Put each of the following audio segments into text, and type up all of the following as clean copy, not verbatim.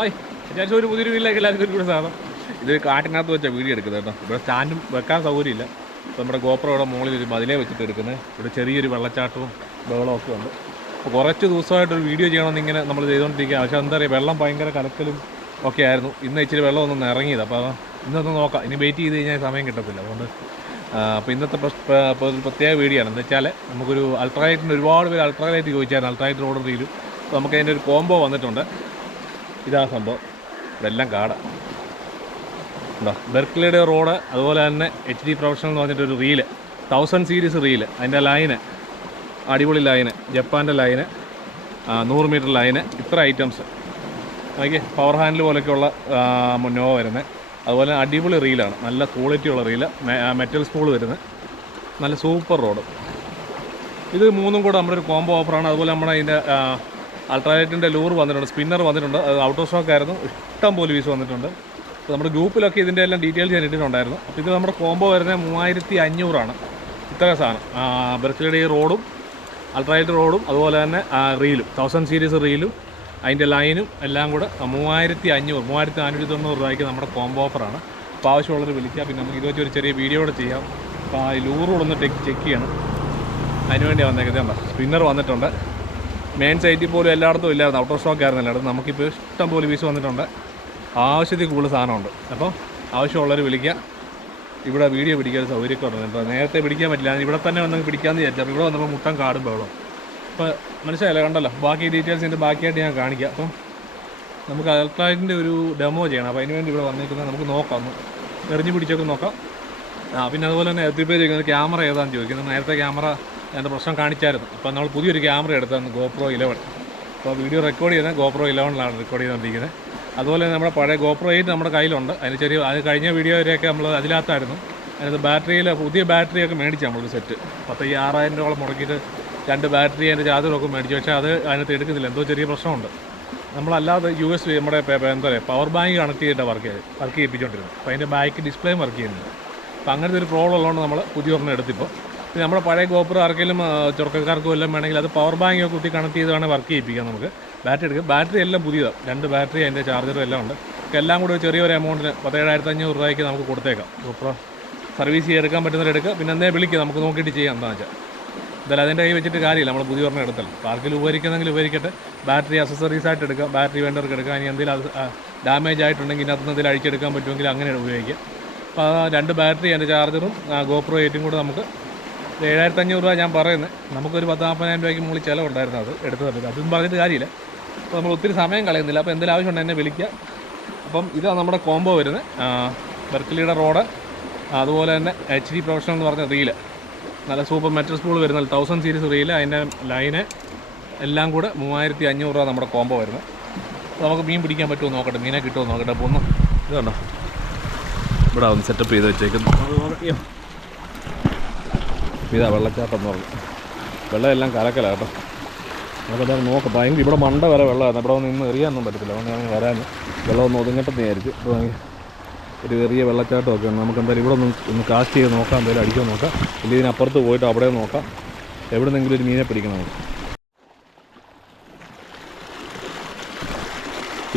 ആയി അത്യാവശ്യം ഒരു പുതിയൊരു വീട്ടിലേക്ക് എല്ലാവർക്കും കൂടെ സാധനം ഇത് കാട്ടിനകത്ത് വെച്ചാൽ വീഡിയോ എടുക്കുന്നത് കേട്ടോ. ഇവിടെ സ്റ്റാൻഡും വെക്കാൻ സൗകര്യമില്ല. അപ്പോൾ നമ്മുടെ ഗോപ്രോ ഇവിടെ മുകളിൽ ഒരു മതിലേ വെച്ചിട്ട് എടുക്കുന്നത്. ഇവിടെ ചെറിയൊരു വെള്ളച്ചാട്ടവും ബഹളമൊക്കെ ഉണ്ട്. അപ്പോൾ കുറച്ച് ദിവസമായിട്ടൊരു വീഡിയോ ചെയ്യണമെന്ന് ഇങ്ങനെ നമ്മൾ ചെയ്തുകൊണ്ടിരിക്കുക. പക്ഷേ എന്താ പറയുക, വെള്ളം ഭയങ്കര കലക്കലും ഒക്കെ ആയിരുന്നു. ഇന്ന് ഇച്ചിരി വെള്ളം ഒന്നും ഇറങ്ങിയത്. അപ്പോൾ ഇന്നൊന്ന് നോക്കാം. ഇനി വെയിറ്റ് ചെയ്ത് കഴിഞ്ഞാൽ സമയം കിട്ടത്തില്ല. അതുകൊണ്ട് അപ്പോൾ ഇന്നത്തെ ഒരു പ്രത്യേക വീഡിയോ ആണ്. എന്താ വെച്ചാൽ നമുക്കൊരു അൾട്രാലൈറ്റിന് ഒരുപാട് പേര് അൾട്രാലൈറ്റ് ചോദിച്ചായിരുന്നു. അൾട്രാലൈറ്റ് ഓർഡർ ചെയ്തു. അപ്പോൾ നമുക്ക് അതിൻ്റെ ഒരു കോംബോ വന്നിട്ടുണ്ട്. ഇതാ സംഭവം. ഇതെല്ലാം കാടാണ്. എന്താ ബെർക്ക്ലിയുടെ റോഡ്, അതുപോലെ തന്നെ HD പ്രൊഫഷണൽ എന്ന് പറഞ്ഞിട്ടൊരു റീല്, 1000 സീരീസ് റീല്, അതിൻ്റെ ലൈന് അടിപൊളി ലൈന്, ജപ്പാൻ്റെ ലൈന്, 100 മീറ്റർ ലൈന്, ഇത്ര ഐറ്റംസ് നോക്കി. പവർ ഹാൻഡിൽ പോലെയൊക്കെയുള്ള നോ വരുന്നത്. അതുപോലെ അടിപൊളി റീലാണ്, നല്ല ക്വാളിറ്റിയുള്ള റീല്, മെറ്റൽ സ്പൂൾ വരുന്നത്, നല്ല സൂപ്പർ റോഡ്. ഇത് മൂന്നും കൂടെ നമ്മുടെ ഒരു കോംബോ ഓഫറാണ്. അതുപോലെ നമ്മുടെ അതിൻ്റെ അൾട്രാലൈറ്റിൻ്റെ ലൂർ വന്നിട്ടുണ്ട്, സ്പിന്നർ വന്നിട്ടുണ്ട്. അത് ഔട്ട് ഓഫ് സ്റ്റോക്ക് ആയിരുന്നു. ഇഷ്ടം പോലെ പീസ് വന്നിട്ടുണ്ട്. അപ്പോൾ നമ്മുടെ ഗ്രൂപ്പിലൊക്കെ ഇതിൻ്റെ എല്ലാം ഡീറ്റെയിൽസ് ഞാൻ ഇട്ടിട്ടുണ്ടായിരുന്നു. അപ്പോൾ ഇത് നമ്മുടെ കോംബോ വരുന്നത് 3500 ഇത്ര സാധനം. ബെർക്ക്ലിയുടെ റോഡും അൾട്രാലൈറ്റ് റോഡും അതുപോലെ തന്നെ റീലും, 1000 സീരീസ് റീലും അതിൻ്റെ ലൈനും എല്ലാം കൂടെ 3590 രൂപയ്ക്ക് നമ്മുടെ കോംബോ ഓഫറാണ്. അപ്പോൾ ആവശ്യമുള്ളവർ വിളിക്കുക. പിന്നെ നമുക്ക് ഇത് വെച്ചൊരു ചെറിയ വീഡിയോ കൂടെ ചെയ്യാം. അപ്പോൾ ആ ലൂറൂടെ ഒന്ന് ചെക്ക് ചെയ്യണം. അതിനുവേണ്ടി വന്നേക്കുന്നത്. സ്പിന്നർ വന്നിട്ടുണ്ട്. മെയിൻ സൈറ്റിൽ പോലും എല്ലായിടത്തും ഇല്ലായിരുന്നു, ഔട്ട് ഓഫ് സ്റ്റോക്ക് ആയിരുന്നു എല്ലായിടത്തും. നമുക്കിപ്പോൾ ഇഷ്ടം പോലെ പീസ് വന്നിട്ടുണ്ട്. ആവശ്യത്തിൽ കൂടുതൽ സാധനമുണ്ട്. അപ്പോൾ ആവശ്യമുള്ളവർ വിളിക്കുക. ഇവിടെ വീഡിയോ പിടിക്കാൻ സൗകര്യമൊക്കെ ഉണ്ട്. നേരത്തെ പിടിക്കാൻ പറ്റില്ല, ഇവിടെ തന്നെ വന്നെങ്കിൽ പിടിക്കാമെന്ന് വിചാരിച്ചാൽ ഇവിടെ വന്നപ്പോൾ മുട്ടം കാടും ബഹളം. അപ്പോൾ മനസ്സിലായില്ല, കണ്ടല്ലോ. ബാക്കി ഡീറ്റെയിൽസിൻ്റെ ബാക്കിയായിട്ട് ഞാൻ കാണിക്കാം. അപ്പം നമുക്ക് അൾട്രാലൈറ്റിൻ്റെ ഒരു ഡെമോ ചെയ്യണം. അപ്പോൾ അതിന് വേണ്ടി ഇവിടെ വന്നിരിക്കുന്നത് നമുക്ക് നോക്കാം, ഒന്ന് എറിഞ്ഞ് പിടിച്ചൊക്കെ നോക്കാം. പിന്നെ അതുപോലെ തന്നെ എത്ര പേര് ചോദിക്കുന്നത് ക്യാമറ ഏതാണെന്ന് ചോദിക്കുന്നത്. നേരത്തെ ക്യാമറ എൻ്റെ പ്രശ്നം കാണിച്ചായിരുന്നു. അപ്പോൾ നമ്മൾ പുതിയൊരു ക്യാമറ എടുത്തായിരുന്നു, GoPro 11. അപ്പോൾ വീഡിയോ റെക്കോർഡ് ചെയ്യുന്നത് GoPro 11 റെക്കോർഡ് ചെയ്തുകൊണ്ടിരിക്കുന്നത്. അതുപോലെ നമ്മുടെ പഴയ GoPro 8 നമ്മുടെ കയ്യിലുണ്ട്. അതിന് അത് കഴിഞ്ഞ വീഡിയോ വരെയൊക്കെ നമ്മൾ അതിനകത്തായിരുന്നു. അതിനകത്ത് ബാറ്ററിയിൽ പുതിയ ബാറ്ററിയൊക്കെ മേടിച്ചു നമ്മളൊരു സെറ്റ് 6000 രൂപ മുടക്കിയിട്ട് 2 ബാറ്ററി അതിൻ്റെ ചാർജറൊക്കെ മേടിച്ചു. പക്ഷേ അത് അതിനകത്ത് എടുക്കുന്നില്ല, എന്തോ ചെറിയ പ്രശ്നമുണ്ട്. നമ്മളല്ലാതെ USB നമ്മുടെ എന്താ പറയുക പവർ ബാങ്ക് കണക്ട് ചെയ്തിട്ടാണ് വർക്ക് ചെയ്യിപ്പിച്ചുകൊണ്ടിരുന്നത്. അപ്പോൾ അതിൻ്റെ ബാക്ക് ഡിസ്പ്ലേയും വർക്ക് ചെയ്യുന്നുണ്ട്. അപ്പോൾ അങ്ങനത്തെ ഒരു പ്രോബ്ലം ഉള്ളതുകൊണ്ട് നമ്മൾ പുതിയ ഒരെണ്ണം എടുത്തിപ്പോൾ. പിന്നെ നമ്മുടെ പഴയ GoPro ആർക്കെങ്കിലും ചെറുക്കക്കാർക്കും എല്ലാം വേണമെങ്കിൽ അത് പവർ ബാങ്ക് കുത്തി കണക്ട് ചെയ്ത് വേണമെങ്കിൽ വർക്ക് ചെയ്യിപ്പിക്കാം. നമുക്ക് ബാറ്ററി എടുക്കും. ബാറ്ററി എല്ലാം പുതിയതാണ്, 2 ബാറ്ററി അതിൻ്റെ ചാർജറും എല്ലാം ഉണ്ട്. എല്ലാം കൂടി ചെറിയൊരു എമൗണ്ടിന് 17,500 രൂപയ്ക്ക് നമുക്ക് കൊടുത്തേക്കാം. GoPro സർവീസ് ചെയ്തെടുക്കാൻ പറ്റുന്നവരെടുക്കുക. പിന്നെ എന്തേ വിളിക്കുക, നമുക്ക് നോക്കിയിട്ട് ചെയ്യാം. എന്താണെന്ന് വെച്ചാൽ എന്തായാലും അതിൻ്റെ കൈ വെച്ചിട്ട് കാര്യമില്ല, നമ്മൾ പുതിയ ഒരെണ്ണം എടുത്തല്ലോ. അപ്പോൾ ആർക്കെങ്കിലും ഉപകരിക്കുന്നെങ്കിൽ ഉപകരിക്കട്ടെ. ബാറ്ററി അക്സസറീസ് ആയിട്ട് എടുക്കുക, ബാറ്ററി വേണ്ടവർക്ക് എടുക്കുക. ഇനി എന്തെങ്കിലും ഡാമേജ് ആയിട്ടുണ്ടെങ്കിൽ ഇതിനകത്ത് എന്തെങ്കിലും അഴിച്ചെടുക്കാൻ പറ്റുമെങ്കിൽ അങ്ങനെ ഉപയോഗിക്കുക. അപ്പോൾ 2 ബാറ്ററി അതിൻ്റെ ചാർജറും GoPro 8 കൂടെ നമുക്ക് 7,500 രൂപ ഞാൻ പറയുന്നത്. നമുക്കൊരു 10,000-40,000 രൂപയ്ക്ക് മുകളിൽ ചിലവുണ്ടായിരുന്നു അത് എടുത്തത്. അതും പറഞ്ഞിട്ട് കാര്യമില്ല. അപ്പോൾ നമ്മൾ ഒത്തിരി സമയം കളയുന്നില്ല. അപ്പോൾ എന്തെങ്കിലും ആവശ്യമുണ്ട് എന്നെ വിളിക്കുക. അപ്പം ഇതാണ് നമ്മുടെ കോംബോ വരുന്നത്. ബെർക്ക്ലിയുടെ റോഡ്, അതുപോലെ തന്നെ HD പ്രൊഫഷണൽ എന്ന് പറഞ്ഞ റീല്, നല്ല സൂപ്പർ മെറ്റൽ സ്പൂൾ വരുന്ന 1000 സീരീസ് റീല്, അതിൻ്റെ ലൈന് എല്ലാം കൂടെ 3500 രൂപ നമ്മുടെ കോംബോ വരുന്നത്. അപ്പോൾ നമുക്ക് മീൻ പിടിക്കാൻ പറ്റുമോ നോക്കട്ടെ, മീനെ കിട്ടുമോ നോക്കട്ടെ. അപ്പോൾ ഒന്ന് ഇത് കണ്ടോ, ഇവിടെ ഒന്ന് സെറ്റപ്പ് ചെയ്ത് വെച്ചേക്കുന്നു. ഇതാ വെള്ളച്ചാട്ടം എന്ന് പറഞ്ഞു. വെള്ളം എല്ലാം കലക്കല കേട്ടോ. നമുക്കത് നോക്കാം. ഭയങ്കര ഇവിടെ മണ്ട വരെ വെള്ളമായിരുന്നു. ഇവിടെ ഒന്ന് ഇന്ന് എറിയാനൊന്നും പറ്റത്തില്ല. അതുകൊണ്ട് ഞാൻ വരാൻ വെള്ളം ഒന്ന് ഒതുങ്ങട്ടെന്ന് വിചാരിച്ചു. അപ്പോൾ ഒരു ചെറിയ വെള്ളച്ചാട്ടമൊക്കെ ഉണ്ട്. നമുക്ക് എന്തായാലും ഇവിടെ ഒന്ന് കാസ്റ്റ് ചെയ്ത് നോക്കാം, എന്തായാലും അടിക്കാൻ നോക്കാം. ഇല്ലെങ്കിൽ ഇതിനപ്പുറത്ത് പോയിട്ട് അവിടെ നോക്കാം. എവിടെ നിന്നെങ്കിലും ഒരു മീനെ പിടിക്കണം നമുക്ക്.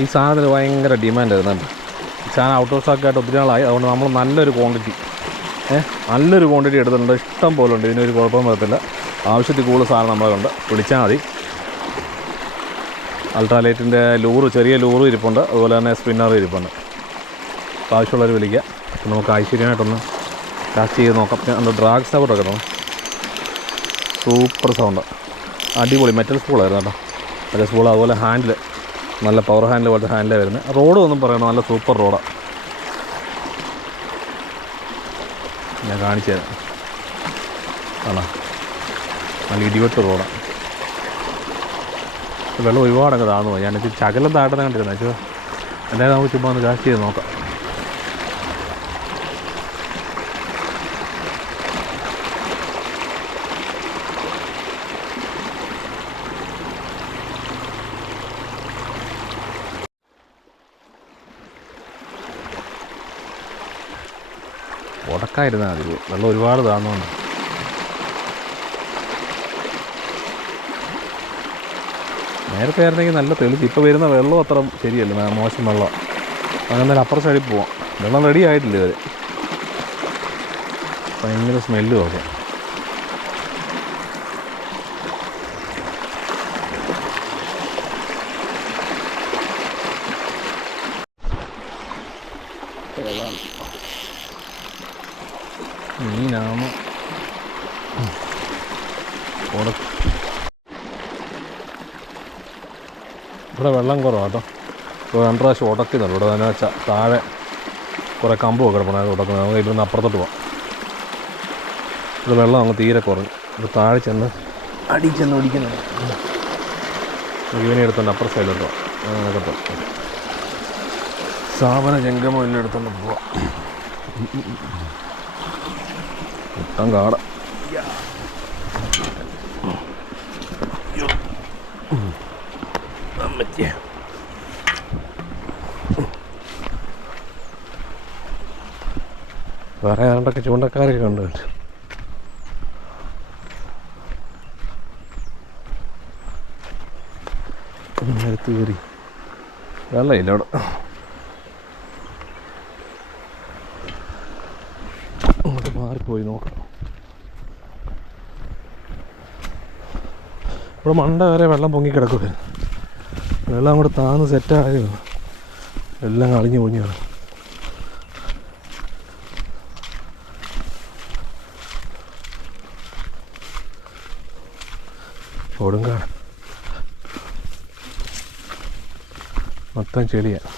ഈ സാധനത്തിന് ഭയങ്കര ഡിമാൻഡ് ആയിരുന്നുണ്ട്. ഈ സാധനം ഔട്ട് ഓഫ് സ്റ്റോക്കായിട്ട് ഒത്തിരി നാളായി. അതുകൊണ്ട് നമ്മൾ നല്ലൊരു ക്വാണ്ടിറ്റി എടുത്തിട്ടുണ്ട്. ഇഷ്ടം പോലെ ഉണ്ട്. ഇതിനൊരു കുഴപ്പം വരത്തില്ല. ആവശ്യത്തിൽ കൂടുതൽ സാധനം നമ്മളെ കൊണ്ട് വിളിച്ചാൽ മതി. അൾട്രാലൈറ്റിൻ്റെ ലൂറ്, ചെറിയ ലൂറ് ഇരിപ്പുണ്ട്. അതുപോലെ തന്നെ സ്പിന്നർ ഇരിപ്പുണ്ട്. അപ്പോൾ ആവശ്യമുള്ളവർ വിളിക്കുക. അപ്പോൾ നമുക്ക് ഐശ്വര്യമായിട്ടൊന്ന് കാസ്റ്റ് ചെയ്ത് നോക്കാം. എന്താ ഡ്രാഗ് സൗണ്ടൊക്കെ തോന്നും. സൂപ്പർ സൗണ്ട്, അടിപൊളി മെറ്റൽ സ്പൂളായിരുന്നു കേട്ടോ. മെറ്റൽ സ്പൂൾ, അതുപോലെ ഹാൻഡിൽ നല്ല പവർ ഹാൻഡിൽ പോലത്തെ ഹാൻഡിലാണ് വരുന്നത്. റോഡ് ഒന്നും പറയണം, നല്ല സൂപ്പർ റോഡാണ്. ഞാൻ കാണിച്ചു തരാം. ആണോ, നല്ല ഇടിവെട്ട് റോഡാണ്. വെള്ളം ഒരുപാടൊക്കെ താഴ്ന്നു പോയി. ഞാനിത് ചകലം താഴ്ന്ന കണ്ടിരുന്നു. വെച്ചാൽ എന്തായാലും നമുക്ക് ചുമ്മാ ഒന്ന് കാസ്റ്റ് ചെയ്ത് നോക്കാം. ഉടക്കായിരുന്നാൽ മതി, വെള്ളം ഒരുപാട് താഴ്ന്നുകൊണ്ട്. നേരത്തെ ആയിരുന്നെങ്കിൽ നല്ല തെളിച്ച്. ഇപ്പോൾ വരുന്ന വെള്ളം അത്ര ശരിയല്ല, മോശം വെള്ളം. അങ്ങനെ അപ്പുറം സൈഡിൽ പോവാം. വെള്ളം റെഡി ആയിട്ടില്ല ഇവർ. ഭയങ്കര സ്മെല്ലും ഒക്കെ. മീനാണ്. ഇവിടെ വെള്ളം കുറവാട്ടോ. ഇപ്പോൾ 2 പ്രാവശ്യം ഉടക്കുന്നുണ്ട്. ഇവിടെ തന്നെ വെച്ചാൽ താഴെ കുറേ കമ്പൊക്കെ കിടപ്പണം. അത് ഉടക്കുന്നത്. നമുക്ക് ഇവിടുന്ന് അപ്പുറത്തോട്ട് പോകാം. ഇവിടെ വെള്ളം അങ്ങ് തീരെ കുറഞ്ഞു. ഇവിടെ താഴെ ചെന്ന് ചെന്ന് ഓടിക്കുന്നുണ്ട്. ഇവനെ എടുത്തോണ്ട് അപ്പുറ സൈഡിലോട്ട് പോകാം. അങ്ങനെയൊക്കെ സ്ഥാപന ജംഗമം എല്ലാം എടുത്തോണ്ട് പോവാം. മൊത്തം കാട. വേറെ ആണ്ടൊക്കെ ചൂണ്ടക്കാരൊക്കെ ഉണ്ട്. എടുത്ത് കയറി വെള്ളമില്ല അവിടെ. അങ്ങോട്ട് മാറിപ്പോയി നോക്കാം. ഇവിടെ മണ്ട വരെ വെള്ളം പൊങ്ങിക്കിടക്കുക. വെള്ളം അങ്ങോട്ട് താന്ന് സെറ്റായോ എല്ലാം കളിഞ്ഞു പൊങ്ങിയാണ്. കൊടുങ്കാട് മൊത്തം ചെളിയാണ്.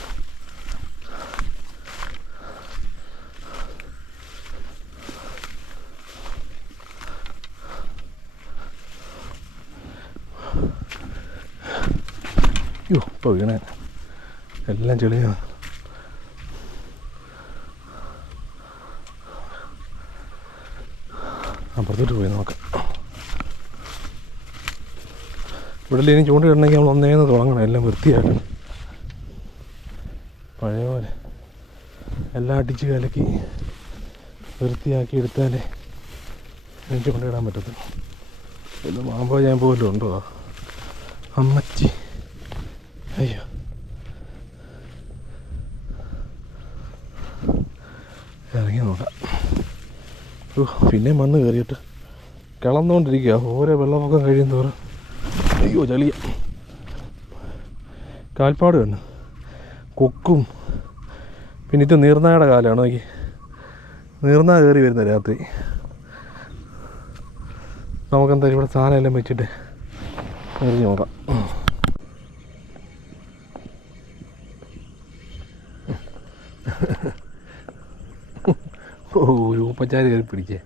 ഇപ്പോൾ വീണേ എല്ലാം ചെളിയാണ്. അപ്പുറത്തോട്ട് പോയി നോക്കാം. ഇവിടെ ഇനി ചൂണ്ടിടണമെങ്കിൽ നമ്മൾ ഒന്നേന്ന് തുടങ്ങണം. എല്ലാം വൃത്തിയാക്കണം. പഴയ പോലെ എല്ലാം അടിച്ച് കലക്കി വൃത്തിയാക്കി എടുത്താലേ ചൂണ്ടിടാൻ പറ്റത്തുള്ളൂ. ഇത് മാമ്പോ ഞാൻ പോലും ഉണ്ടോ അമ്മച്ചി. അയ്യോ, ഇറങ്ങി നോക്കാം. പിന്നെ മണ്ണ് കയറിയിട്ട് കിളന്നുകൊണ്ടിരിക്കുക. ഓരോ വെള്ളമൊക്കെ കഴിയും തോറും അയ്യോ ചളിയ. കാൽപ്പാട് കണ്ണ് കൊക്കും. പിന്നെ ഇത് നീർനായുടെ കാലമാണ്. നോക്കി നീർനാ കയറി വരുന്ന രാത്രി. നമുക്കെന്തായാലും ഇവിടെ സാധനം എല്ലാം വെച്ചിട്ട് എറിഞ്ഞ് നോക്കാം. ഓ രൂപ്പച്ചാരി കയറി പിടിക്കേ.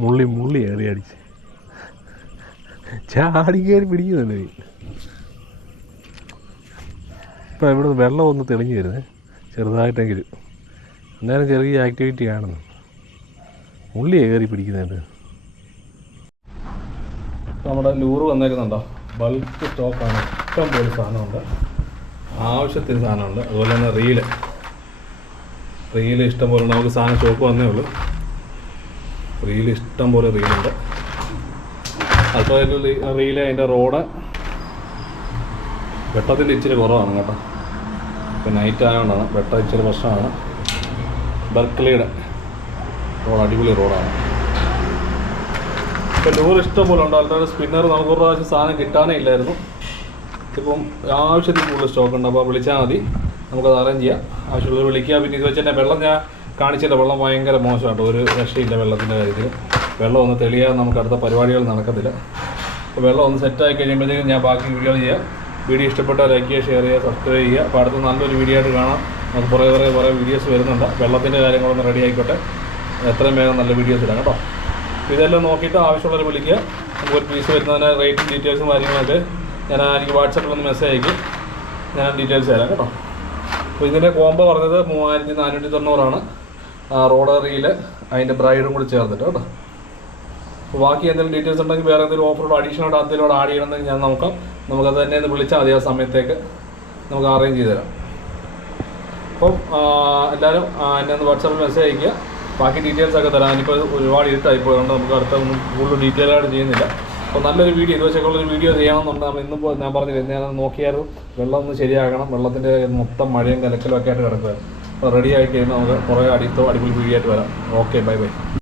മുള്ളി ഏറി അടിച്ച് ചാടി കയറി പിടിക്കുന്നുണ്ട്. ഇപ്പം ഇവിടെ വെള്ളം ഒന്ന് തെളിഞ്ഞു വരുന്നത് ചെറുതായിട്ടെങ്കിലും. അന്നേരം ചെറിയ ആക്ടിവിറ്റി കാണുന്നു. മുള്ളി കയറി പിടിക്കുന്നുണ്ട്. നമ്മുടെ ലൂറ് വന്നേക്കുന്നുണ്ടോ? ബൾക്ക് സ്റ്റോക്കാണ്. ഇഷ്ടം പോലെ സാധനമുണ്ട്. ആവശ്യത്തിന് സാധനമുണ്ട്. അതുപോലെ തന്നെ റീല് ഇഷ്ടം പോലെ. നമുക്ക് സാധനം സ്റ്റോക്ക് വന്നേ ഉള്ളൂ. റീല് ഇഷ്ടം പോലെ റീലുണ്ട്. അതുപോലെ റീല് അതിൻ്റെ റോഡ് വെട്ടത്തിൻ്റെ ഇച്ചിരി കുറവാണ് കേട്ടോ. ഇപ്പം നൈറ്റ് ആയതുകൊണ്ടാണ് വെട്ടം ഇച്ചിരി പ്രശ്നമാണ്. ബർക്ക്ലിയുടെ റോഡ് അടിപൊളി റോഡാണ്. ഇപ്പം ലൂർ ഇഷ്ടം പോലെ ഉണ്ട്. അതിൻ്റെ സ്പിന്നർ നമുക്ക് ഒരു പ്രാവശ്യം സാധനം കിട്ടാനേ ഇല്ലായിരുന്നു. ഇപ്പം ആവശ്യത്തിൽ കൂടുതൽ സ്റ്റോക്ക് ഉണ്ട്. അപ്പോൾ വിളിച്ചാൽ മതി, നമുക്കത് അറേഞ്ച് ചെയ്യാം. ആവശ്യമുള്ളത് വിളിക്കുക. പിന്നെ ഇത് വെച്ച് തന്നെ വെള്ളം ഞാൻ കാണിച്ചില്ല. വെള്ളം ഭയങ്കര മോശമായിട്ട് ഒരു രക്ഷയില്ല വെള്ളത്തിൻ്റെ കാര്യത്തിൽ. വെള്ളം ഒന്ന് തെളിയാതെ നമുക്ക് അടുത്ത പരിപാടികൾ നടക്കത്തില്ല. അപ്പോൾ വെള്ളം ഒന്ന് സെറ്റായി കഴിയുമ്പോഴത്തേക്കും ഞാൻ ബാക്കി വീഡിയോകൾ ചെയ്യാം. വീഡിയോ ഇഷ്ടപ്പെട്ടാൽ ലൈക്ക് ചെയ്യുക, ഷെയർ ചെയ്യുക, സബ്സ്ക്രൈബ് ചെയ്യുക. അപ്പോൾ അടുത്ത നല്ലൊരു വീഡിയോ ആയിട്ട് കാണാം. നമുക്ക് കുറേ വീഡിയോസ് വരുന്നുണ്ട്. വെള്ളത്തിൻ്റെ കാര്യങ്ങളൊന്ന് റെഡി ആയിക്കോട്ടെ. എത്രയും വേഗം നല്ല വീഡിയോസ് ഇടാം കേട്ടോ. ഇതെല്ലാം നോക്കിയിട്ട് ആവശ്യമുള്ളവർ വിളിക്കുക. നമുക്ക് പീസ് വരുന്നതിന് റേറ്റും ഡീറ്റെയിൽസും കാര്യങ്ങളൊക്കെ എനിക്ക് വാട്സപ്പിലൊന്ന് മെസ്സേജ് അയക്കും. ഞാൻ ഡീറ്റെയിൽസ് തരാം കേട്ടോ. അപ്പോൾ ഇതിൻ്റെ കോംബോ പറഞ്ഞത് 3490 റോഡ് റീല് അതിൻ്റെ ബ്രൈഡും കൂടി ചേർത്തിട്ട് കേട്ടോ. അപ്പോൾ ബാക്കി എന്തെങ്കിലും ഡീറ്റെയിൽസ് ഉണ്ടെങ്കിൽ വേറെ എന്തെങ്കിലും ഓഫറോട് അഡീഷണൽ എന്തെങ്കിലും ആഡ് ചെയ്യണമെന്ന് ഞാൻ നോക്കാം. നമുക്കത് തന്നെ ഒന്ന് വിളിച്ചാൽ മതി, ആ സമയത്തേക്ക് നമുക്ക് അറേഞ്ച് ചെയ്ത് തരാം. അപ്പം എല്ലാവരും എന്നെ ഒന്ന് വാട്സാപ്പിൽ മെസ്സേജ് അയയ്ക്കുക. ബാക്കി ഡീറ്റെയിൽസൊക്കെ തരാം. ഇനിയിപ്പോൾ ഒരുപാട് ഇരുട്ടായിപ്പോയതുകൊണ്ട് നമുക്ക് അടുത്തൊന്നും കൂടുതൽ ഡീറ്റെയിൽ ആയിട്ട് ചെയ്യുന്നില്ല. അപ്പോൾ നല്ലൊരു വീഡിയോ ഇതുവച്ചൊക്കെയുള്ളൊരു വീഡിയോ ചെയ്യണമെന്നുണ്ട്. നമ്മൾ ഇന്നിപ്പോൾ ഞാൻ പറഞ്ഞില്ല, ഞാൻ നോക്കിയായിരുന്നു വെള്ളം ഒന്ന് ശരിയാക്കണം. വെള്ളത്തിൻ്റെ മൊത്തം മഴയും കലക്കലും ഒക്കെ ആയിട്ട് കിടക്കുമായിരുന്നു. അപ്പോൾ റെഡി ആയി കഴിയുമ്പോൾ നമുക്ക് കുറേ അടിപൊളി വീഡിയോ ആയിട്ട് വരാം. Okay, bye bye.